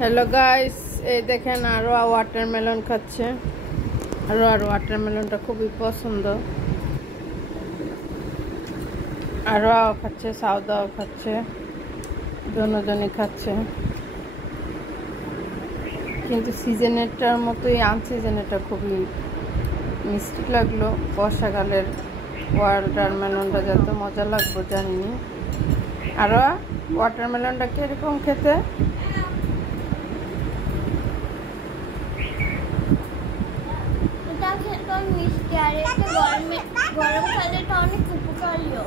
Hello guys, এই দেখেন আরো ওয়াটারমেলন খাচ্ছে। আর ওয়াটারমেলনটা খুবই পছন্দ। আরো খাচ্ছে, সাউদাও খাচ্ছে, দুজনই খাচ্ছে। কিন্তু সিজনেরটার মতোই আনসিজনেরটা খুবই মিষ্টি লাগলো। বর্ষাকালের ওয়াটারমেলনটা যত মজা লাগবে জানিনি। আরো ওয়াটারমেলনটা কিরকম খেতে? মিষ্টি আর একটা গরমকালে এটা অনেক উপকারীও।